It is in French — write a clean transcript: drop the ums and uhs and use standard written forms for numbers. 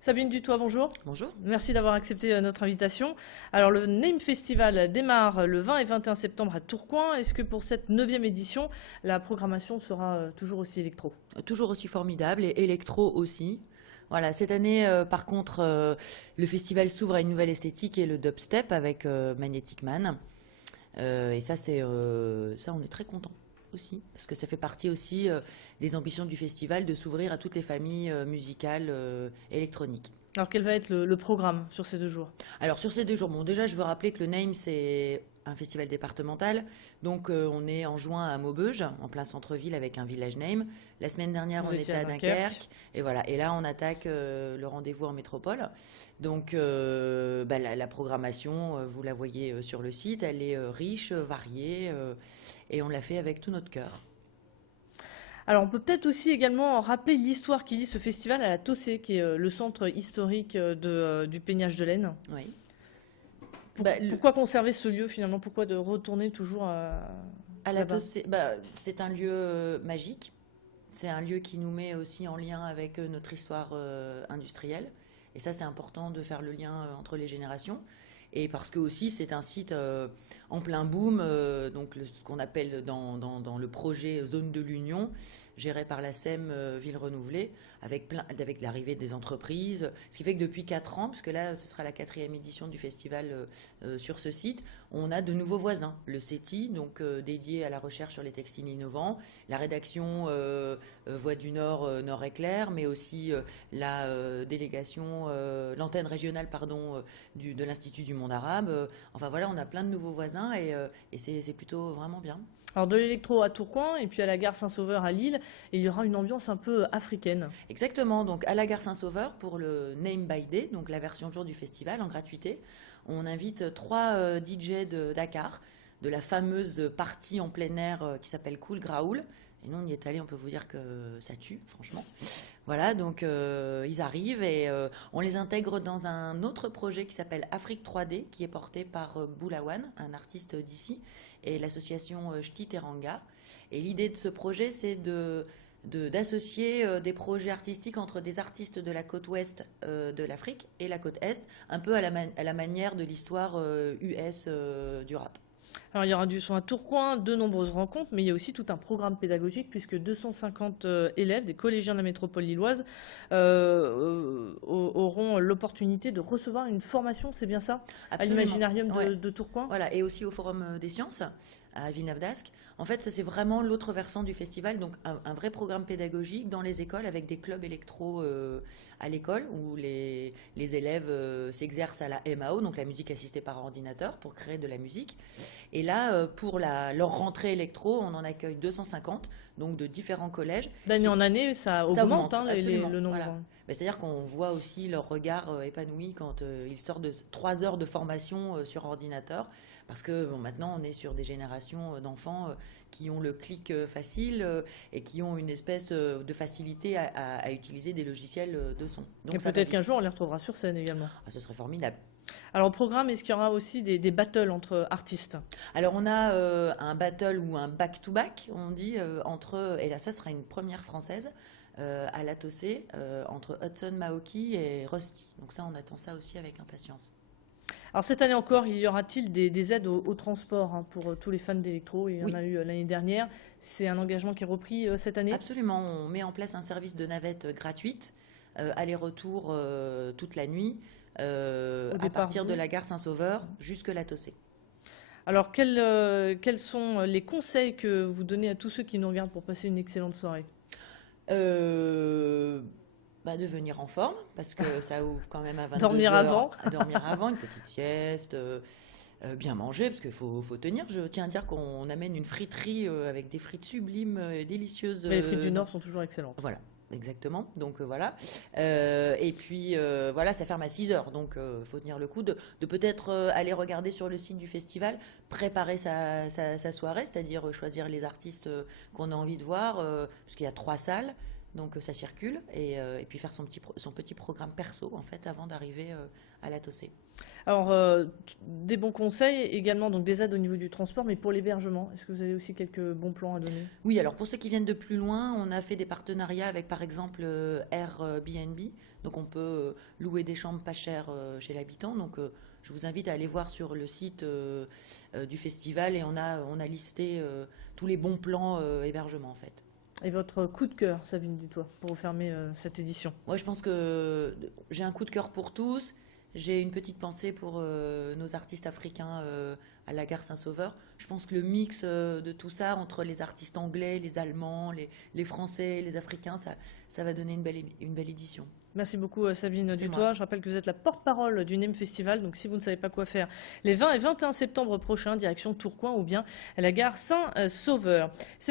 Sabine Dutoit, bonjour. Bonjour. Merci d'avoir accepté notre invitation. Alors, le Name Festival démarre le 20 et 21 septembre à Tourcoing. Est-ce que pour cette 9e édition, la programmation sera toujours aussi électro? Toujours aussi formidable et électro aussi. Voilà, cette année, par contre, le festival s'ouvre à une nouvelle esthétique et le dubstep avec Magnetic Man. Et ça, ça, on est très content aussi, parce que ça fait partie aussi des ambitions du festival de s'ouvrir à toutes les familles musicales électroniques. Alors, quel va être le programme sur ces 2 jours? Alors sur ces 2 jours, bon déjà je veux rappeler que le Name c'est un festival départemental, donc on est en juin à Maubeuge, en plein centre-ville avec un village Name. La semaine dernière Vous on étiez était à à Dunkerque. Dunkerque, et voilà. Et là on attaque le rendez-vous en métropole. Donc la programmation, vous la voyez sur le site, elle est riche, variée, et on l'a fait avec tout notre cœur. Alors, on peut peut-être aussi également rappeler l'histoire qui lie ce festival à la Tossé, qui est le centre historique du peignage de laine. Oui. Pourquoi conserver ce lieu finalement? Pourquoi de retourner toujours À la là-bas? Tossé, c'est un lieu magique. C'est un lieu qui nous met aussi en lien avec notre histoire industrielle. Et ça, c'est important de faire le lien entre les générations. Et parce que aussi, c'est un site en plein boom, donc ce qu'on appelle dans le projet Zone de l'Union, géré par la SEM Ville Renouvelée, avec l'arrivée des entreprises. Ce qui fait que depuis 4 ans, parce que là, ce sera la 4e édition du festival sur ce site, on a de nouveaux voisins. Le CETI, donc dédié à la recherche sur les textiles innovants, la rédaction Voix du Nord, Nord Éclair, mais aussi la délégation, l'antenne régionale, pardon, de l'Institut du monde arabe. Enfin voilà, on a plein de nouveaux voisins et c'est plutôt vraiment bien. Alors, de l'électro à Tourcoing et puis à la gare Saint-Sauveur à Lille, et il y aura une ambiance un peu africaine. Exactement, donc à la gare Saint-Sauveur pour le Name by Day, donc la version jour du festival en gratuité, on invite 3 DJ de Dakar, de la fameuse partie en plein air qui s'appelle Cool Graoul. Et nous, on y est allé, on peut vous dire que ça tue, franchement. Voilà, donc ils arrivent et on les intègre dans un autre projet qui s'appelle Afrique 3D, qui est porté par Boulawan, un artiste d'ici, et l'association Ch'ti Teranga. Et l'idée de ce projet, c'est d'associer des projets artistiques entre des artistes de la côte ouest de l'Afrique et la côte est, un peu à la manière de l'histoire US du rap. Alors, il y aura du son à Tourcoing, de nombreuses rencontres, mais il y a aussi tout un programme pédagogique puisque 250 élèves des collégiens de la métropole lilloise auront l'opportunité de recevoir une formation, c'est bien ça, à Absolument. l'imaginarium Ouais. de Tourcoing? Voilà, et aussi au Forum des sciences à Villeneuve-d'Ascq. En fait, ça c'est vraiment l'autre versant du festival, donc un vrai programme pédagogique dans les écoles avec des clubs électro à l'école où les élèves s'exercent à la MAO, donc la musique assistée par ordinateur, pour créer de la musique. Et là, pour leur rentrée électro, on en accueille 250, donc de différents collèges. D'année en année, ça Ça augmente, augmente, hein, absolument. le nombre. Voilà. C'est-à-dire qu'on voit aussi leur regard épanoui quand ils sortent de 3 heures de formation sur ordinateur. Parce que bon, maintenant, on est sur des générations d'enfants qui ont le clic facile et qui ont une espèce de facilité à utiliser des logiciels de son. Et Donc ça va peut-être qu'un vite. jour, on les retrouvera sur scène également. Ah, ce serait formidable. Alors, au programme, est-ce qu'il y aura aussi des battles entre artistes? Alors on a un battle ou un back-to-back, on dit, entre, et là ça sera une première française, à la Tossé, entre Hudson Maoki et Rusty. Donc ça, on attend ça aussi avec impatience. Alors, cette année encore, y aura-t-il des aides au transport, hein, pour tous les fans d'électro? Il y en Oui, a eu l'année dernière. C'est un engagement qui est repris cette année? absolument. On met en place un service de navette gratuite, aller-retour toute la nuit, Au à départ, partir de la gare Saint-Sauveur jusque la Tossé. Alors, quels sont les conseils que vous donnez à tous ceux qui nous regardent pour passer une excellente soirée? Euh, de venir en forme, parce que ça ouvre quand même à 22 Dormir heures. avant? À dormir avant, une petite sieste, bien manger, parce qu'il faut tenir. Je tiens à dire qu'on amène une friterie avec des frites sublimes et délicieuses. Mais les frites du Nord sont toujours excellentes. Voilà, exactement. Donc voilà. Et puis voilà, ça ferme à 6 heures, donc il faut tenir le coup de peut-être aller regarder sur le site du festival, préparer sa soirée, c'est-à-dire choisir les artistes qu'on a envie de voir, parce qu'il y a 3 salles. Donc ça circule et puis faire son petit programme perso en fait avant d'arriver à la Tossé. Alors, des bons conseils, également donc des aides au niveau du transport, mais pour l'hébergement, est-ce que vous avez aussi quelques bons plans à donner? Oui, alors pour ceux qui viennent de plus loin, on a fait des partenariats avec par exemple Airbnb. Donc on peut louer des chambres pas chères chez l'habitant. Donc je vous invite à aller voir sur le site du festival et on a listé tous les bons plans hébergement en fait. Et votre coup de cœur, Sabine Dutoit, pour fermer cette édition? Moi je pense que j'ai un coup de cœur pour tous. J'ai une petite pensée pour nos artistes africains à la gare Saint-Sauveur. Je pense que le mix de tout ça, entre les artistes anglais, les Allemands, les Français, les Africains, ça va donner une belle édition. Merci beaucoup Sabine C'est Dutoit. moi. Je rappelle que vous êtes la porte-parole du NEM Festival, donc si vous ne savez pas quoi faire les 20 et 21 septembre prochains, direction Tourcoing ou bien à la gare Saint-Sauveur.